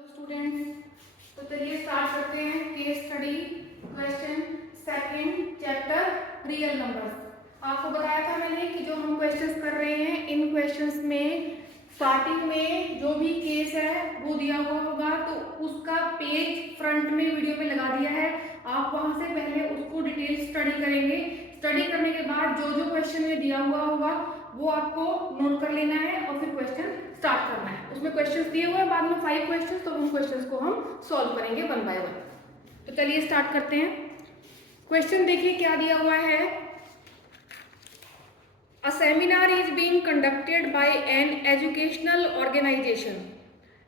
Hello students, तो चलिए start करते हैं case study question second chapter real numbers. आपको बताया था मैंने कि जो हम क्वेश्चंस कर रहे हैं इन क्वेश्चंस में स्टार्टिंग में जो भी केस है वो दिया हुआ होगा, तो उसका पेज फ्रंट में वीडियो पे लगा दिया है। आप वहां से पहले उसको डिटेल स्टडी करेंगे। स्टडी करने के बाद जो जो क्वेश्चन में दिया हुआ होगा वो आपको नोट कर लेना है और फिर क्वेश्चन स्टार्ट करना है। उसमें क्वेश्चंस दिए हुए हैं बाद में 5 क्वेश्चंस, तो उन क्वेश्चंस को हम सॉल्व करेंगे वन बाय वन। तो चलिए स्टार्ट करते हैं। क्वेश्चन देखिए क्या दिया हुआ है। A seminar is being conducted by an educational organization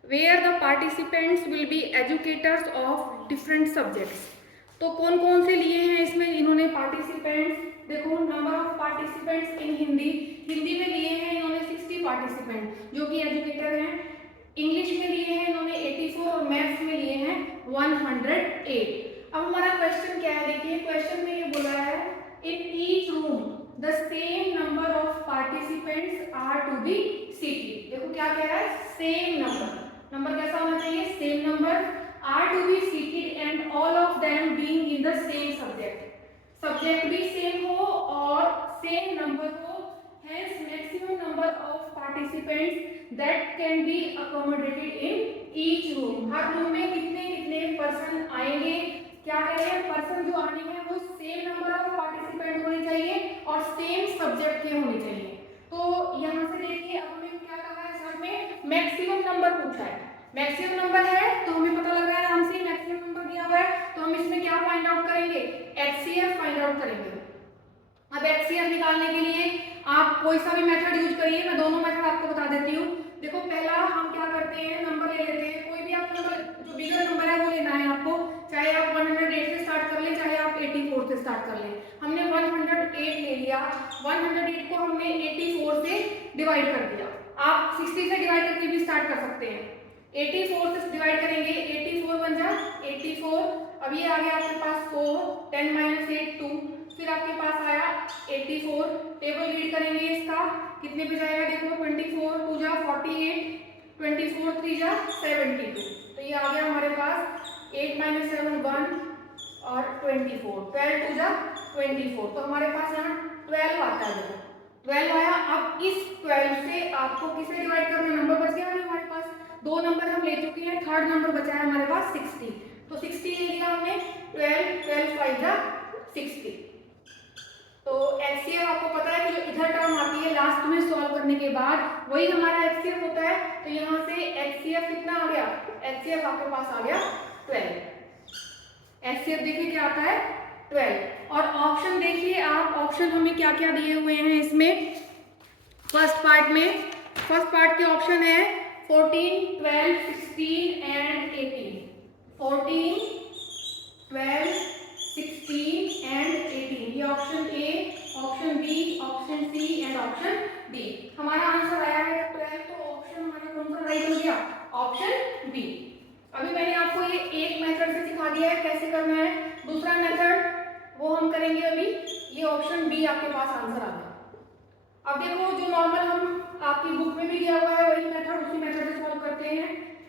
where the participants will be educators of different subjects. तो कौन कौन से लिए हैं इसमें इन्होंने पार्टिसिपेंट्स? देखो number of participants in Hindi में लिए हैं इन्होंने 60 पार्टिसिपेंट जो कि एजुकेटर हैं। इंग्लिश में लिए हैं इन्होंने 84 और मैथ्स में लिए हैं 108। अब हमारा क्वेश्चन क्या है, देखिए क्वेश्चन में ये बोला है in each room the same number of participants are to be seated. देखो क्या कह रहा है, सेम नंबर कैसा होना चाहिए, same number are to be seated and all of them being in the same subject भी सेम हो और सेम नंबर हो। Hence maximum number of participants that can be accommodated in each room. हर room में कितने कितने person आएंगे, क्या कह रहे हैं, पर्सन जो आने हैं वो सेम नंबर ऑफ पार्टिसिपेंट होने चाहिए और सेम सब्जेक्ट के होने चाहिए। तो यहाँ से देखिए अब हमें क्या कहा है सर में, मैक्सिमम नंबर पूछा है। मैक्सिमम नंबर है तो हमें पता लग रहा है आराम से मैक्सिमम नंबर दिया हुआ है, तो हम इसमें क्या फाइंड आउट करेंगे, एचसीएफ फाइंड आउट करेंगे। अब एचसीएफ निकालने के लिए आप कोई सा भी मेथड यूज करिए, मैं दोनों मेथड आपको बता देती हूँ। देखो पहला हम क्या करते हैं, नंबर ले लेते हैं, कोई भी आप नंबर जो बिगर नंबर है वो लेना है आपको, चाहे आप 108 से स्टार्ट कर लें चाहे आप 84 से स्टार्ट कर लें। हमने 108 ले लिया, 108 को हमने 84 से डिवाइड कर दिया। आप 60 से डिवाइड करके भी स्टार्ट कर सकते हैं। 84 से डिवाइड करेंगे, 84 बन जा 84। अब ये आ गया आपके पास 4, 10 - 8 2, फिर आपके पास आया 84। टेबल रीड करेंगे इसका, कितने पे जाएगा देखो, 24 2 जा 48, 24 3 जा 72। तो ये आ गया हमारे पास 8 - 7 1 और 24, 12 2 जा 24। तो हमारे पास यहाँ 12 आता है, देखो 12 आया। अब इस 12 से आपको किसे डिवाइड करना, नंबर बच गया हमारे पास, दो नंबर हम ले चुके हैं, थर्ड नंबर बचा है हमारे पास 60। तो 60 ले लिया हमने, 12 5 जा 60। तो एचसीएफ आपको पता है कि जो इधर टर्म आती है लास्ट में सॉल्व करने के बाद वही हमारा एचसीएफ होता है। तो यहाँ से एचसीएफ कितना आ गया, एचसीएफ आपके पास आ गया 12। एचसीएफ देखिए क्या आता है 12। और ऑप्शन देखिए आप, ऑप्शन हमें क्या क्या दिए हुए हैं इसमें। फर्स्ट पार्ट के ऑप्शन है 14 12 16 एंड 18। 14 12 16 एंड 18, ये option A, option B, option C and option D. हमारा आंसर आया है 12, तो ऑप्शन हमारा कौन सा राइट हो गया, ऑप्शन बी। अभी मैंने आपको ये एक मेथड से सिखा दिया है कैसे करना है, दूसरा मेथड वो हम करेंगे अभी। ये ऑप्शन बी आपके पास आंसर आ गया। अब देखो जो नॉर्मल हम आपकी बुक में भी दिया हुआ है वही मेथड, उसी मेथड से सॉल्व करते हैं।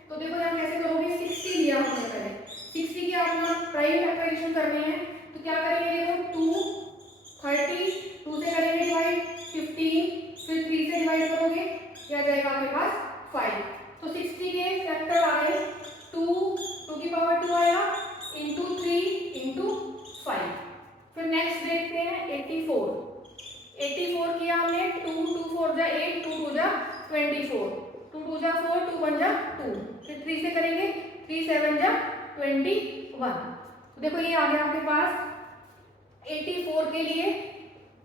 तो देखो यहाँ कैसे करोगे, 60 दिया हमने पहले, 60 के आप प्राइम फैक्टराइजेशन करने हैं तो क्या करेंगे, देखो 2 30, 2 से करेंगे डिवाइड 15, फिर 3 से डिवाइड करोगे क्या जाएगा आपके पास 5। तो 60 के फैक्टर आ गए 2 की पावर 2 आया इंटू 3 इंटू 5। फिर नेक्स्ट देखते हैं 84 किया हमने, 2 2 4 जा 8, 2 2 जा 24, 2 2 जा 4, 2 1 जा 2, फिर 3 से करेंगे 3 7 जा 21। तो देखो ये आ गया आपके पास 84 के लिए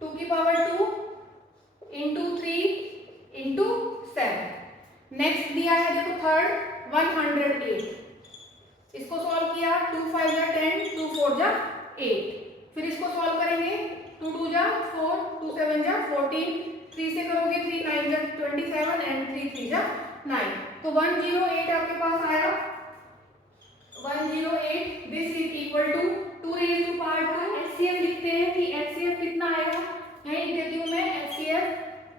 2 की पावर 2 इंटू 3 इंटू 7। नेक्स्ट दिया है देखो थर्ड 108, इसको सॉल्व किया 2 5 जा 10, 2 4 जा 8। फिर इसको सॉल्व करेंगे 2 2 जा 4, 2 7 जा 14, 3 से करोगे 3 9 जा 27 एंड 3 3 जा 9। तो 108 आपके पास आया, 108। This is equal to 2 raise to power 2। HCF लिखते हैं कि एचसीएफ कितना आएगा, यहीं लिख देती हूँ मैं एचसीएफ।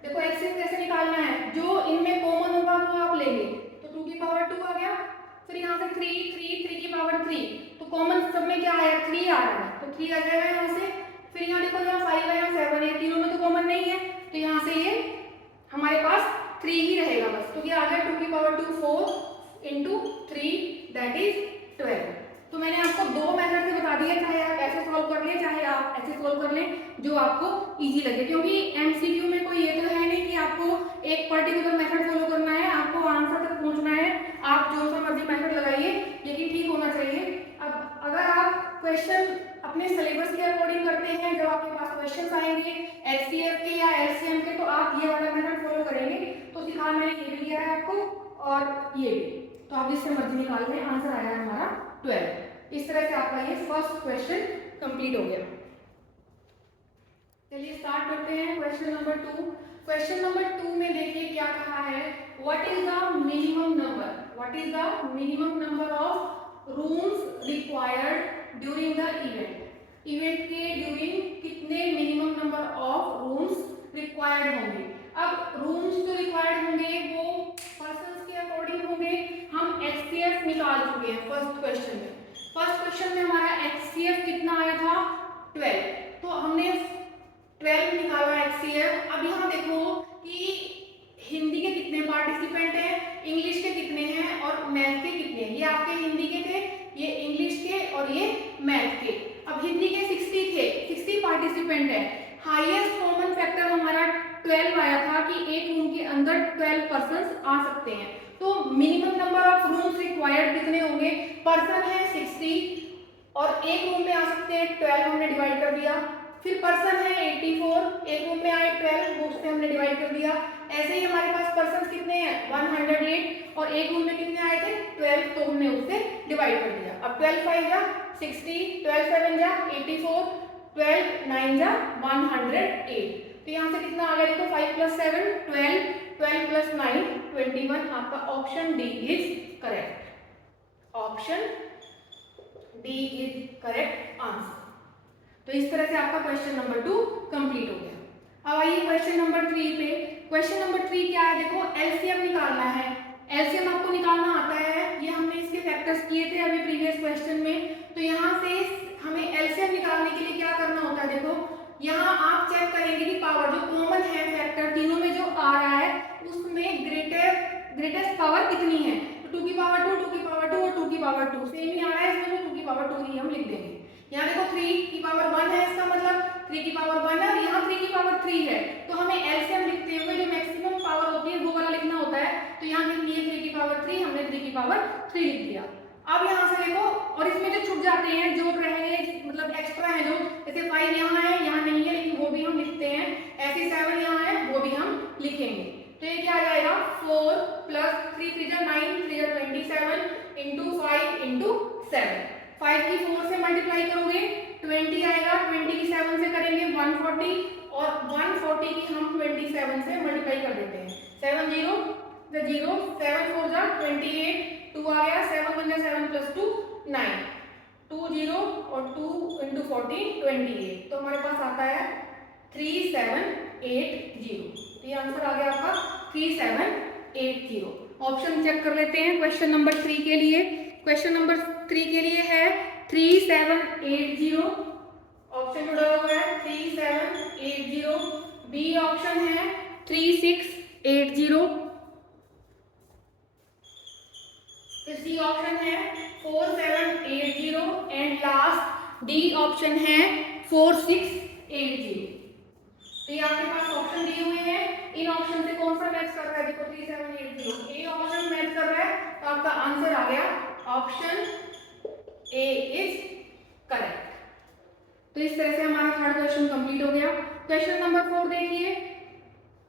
देखो एचसीएफ कैसे निकालना है, जो इनमें कॉमन होगा वो आप लेंगे। तो 2 की पावर 2 आ गया, फिर यहाँ से 3 की पावर 3, तो कॉमन सब में क्या आया 3 आ रहा है, तो 3 आ जाएगा यहाँ से। फिर यहाँ देखो यहाँ 5 है, यहाँ 7 है, तीनों में तो कॉमन नहीं है, तो यहाँ से ये हमारे पास 3 ही रहेगा बस। तो क्या आ गया 2 की पावर 2 4 इंटू 3 दैट इज 12। तो मैंने आपको दो मेथड से बता दिया, चाहे आप ऐसे सॉल्व कर लें चाहे आप ऐसे सॉल्व कर लें, जो आपको इजी लगे, क्योंकि एमसीक्यू में कोई ये तो है नहीं कि आपको एक पर्टिकुलर मेथड फॉलो करना है, आपको आंसर तक पहुंचना है, आप जो सा मर्जी मेथड लगाइए लेकिन ठीक होना चाहिए। अब अगर आप क्वेश्चन अपने सिलेबस के अकॉर्डिंग करते हैं, जब आपके पास क्वेश्चन आएंगे एचसीएफ के या एलसीएम के, तो आप ये वाला मेथड फॉलो करेंगे। तो सिखा मैंने ये भी लिया है आपको और ये भी, तो आप जिससे मर्जी निकाल लें, आंसर आया है हमारा 12। इस तरह से आपका ये फर्स्ट क्वेश्चन कंप्लीट हो गया। चलिए स्टार्ट करते हैं क्वेश्चन नंबर 2। क्वेश्चन नंबर 2 में देखिए क्या कहा है, what is the minimum number, what is the minimum number of rooms required during the event. Event के ड्यूरिंग कितने minimum number of rooms required होंगे। अब रूम्स जो रिक्वायर्ड होंगे वो पर्सन्स के अकॉर्डिंग होंगे। हम एचसीएफ निकाल चुके हैं फर्स्ट क्वेश्चन में। फर्स्ट क्वेश्चन में हमारा एचसीएफ कितना आया था 12, तो हमने 12 निकाला एचसीएफ। अब यहाँ देखो कि हिंदी के कितने पार्टिसिपेंट हैं, इंग्लिश के कितने हैं और मैथ के कितने हैं। ये आपके हिंदी के थे, ये इंग्लिश के और ये मैथ के। अब हिंदी के 60 थे, 60 पार्टिसिपेंट है। हाईएस्ट कॉमन फैक्टर हमारा 12 आया था कि एक रूम के अंदर 12 पर्सन्स आ सकते हैं। तो minimum number of rooms required कितने होंगे, पर्सन है 60 और एक रूम में आ सकते हैं 12, हमने डिवाइड कर दिया। फिर पर्सन है 84, एक रूम में आए 12, उससे हमने डिवाइड कर दिया। ऐसे ही हमारे पास पर्सन कितने हैं 108 और एक रूम में कितने आए थे 12, तो हमने उससे डिवाइड कर दिया। अब 12 5 जा 60, 12 7 जा 84, 12 9 जा 108। तो यहाँ से कितना आ गया देखो 5 + 7 12, 12 + 9 21। आपका option D is correct, option D is correct answer. तो इस तरह से आपका क्वेश्चन नंबर 2 कंप्लीट हो गया। अब आइए क्वेश्चन नंबर 3 पे। क्वेश्चन नंबर 3 क्या है देखो, एलसीएम निकालना है। एलसीएम आपको निकालना आता है, ये हमने इसके फैक्टर्स किए थे अभी प्रीवियस क्वेश्चन में। तो यहाँ से हमें एलसीएम निकालने के लिए क्या करना होता है देखो, यहाँ आप चेक करेंगे कि पावर जो कॉमन है फैक्टर तीनों में जो आ रहा है उसमें ग्रेटेस्ट पावर कितनी है। तो 2 की पावर 2, 2 की पावर 2 और 2 की पावर 2 सेम ही आ रहा है, इसमें तो 2 की पावर 2 ही हम लिख देंगे। यहाँ देखो 3 की पावर 1 है, इसका मतलब 3 की पावर 1 है और यहाँ 3 की पावर 3 है। तो हमें एलसीएम लिखते हुए जो मैक्सिमम पावर होती है वो वाला लिखना होता है। तो यहाँ लिख लिए 3 की पावर 3, हमने 3 की पावर 3 लिख दिया। अब यहाँ से देखो, और इसमें जो छूट जाते हैं जो रहे मतलब एक्स्ट्रा है, जो जैसे 5 यहाँ है यहाँ नहीं है लेकिन वो भी हम लिखते हैं, ऐसे 7 यहाँ है वो भी हम लिखेंगे। तो ये क्या आ जाएगा 4 + 3 3 जा 9 3 जा 27 इंटू 5 इंटू 7। 5 की 4 से मल्टीप्लाई करोगे 20 आएगा, 20 की 7 से करेंगे 140 और 140 की हम 27 से मल्टीप्लाई कर देते हैं। 7 0 0 7 4 जा 28, 2 आ गया, 7 1 जा 7 + 2 9, 2 0 और 2 इंटू 14 28। तो हमारे पास आता है 3780। तो ये आंसर आ गया आपका 3780। ऑप्शन चेक कर लेते हैं क्वेश्चन नंबर 3 के लिए। क्वेश्चन नंबर 3 के लिए है 3780, ऑप्शन जुड़ा हुआ है 3780। बी ऑप्शन है 3680, सी ऑप्शन है 4780 एंड लास्ट डी ऑप्शन है 4680। तो ये आपके पास ऑप्शन दिए हुए हैं, इन ऑप्शन से कौन सा मैच कर रहा है देखो 3780 ए ऑप्शन मैच कर रहा है, तो आपका आंसर आ गया ऑप्शन ए इज करेक्ट। तो इस तरह से हमारा थर्ड क्वेश्चन कंप्लीट हो गया। क्वेश्चन नंबर 4 देखिए।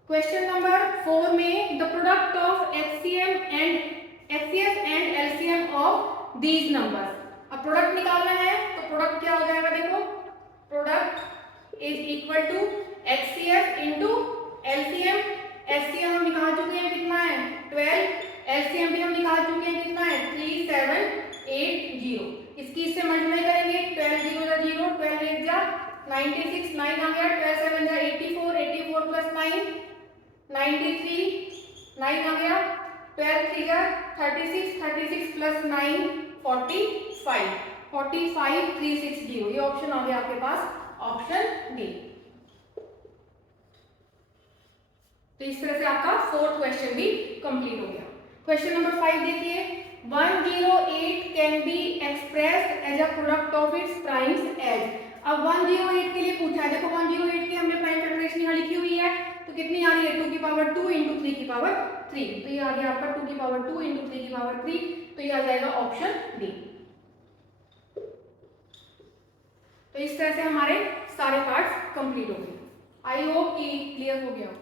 क्वेश्चन नंबर 4 में the product of HCF and LCM of these numbers. अब प्रोडक्ट निकालना है तो प्रोडक्ट क्या हो जाएगा देखो, product is equal to HCF into LCM। HCF हम निकाल चुके हैं कितना है 12, LCM भी हम निकाल चुके हैं कितना है 3780। इसकी इससे मल्टीप्लाई करेंगे 12 0 जा 0, 12 1 जा 96, 9 आ गया, 12 7 जा 84, 84 + 9 93, 9 आ गया, 12 3 36, 36 प्लस 9 45, 45 360, ये ऑप्शन आ गया आपके पास, ऑप्शन डी। तो इस तरह से आपका फोर्थ क्वेश्चन भी कंप्लीट हो गया। क्वेश्चन नंबर 5 देखिए, 108 can be expressed as a product of its primes as. अब 108 के लिए पूछा है, देखो 108 की हमने प्राइम फैक्टराइजेशन यहाँ लिखी हुई है, तो कितनी आ रही है 2 की पावर 2 इंटू 3 की पावर 3, तो ये आ गया आपका 2 की पावर 2 इंटू 3 की पावर 3, तो ये आ जाएगा ऑप्शन डी। तो इस तरह से हमारे सारे पार्ट्स कंप्लीट हो गए। आई होप कि क्लियर हो गया हो।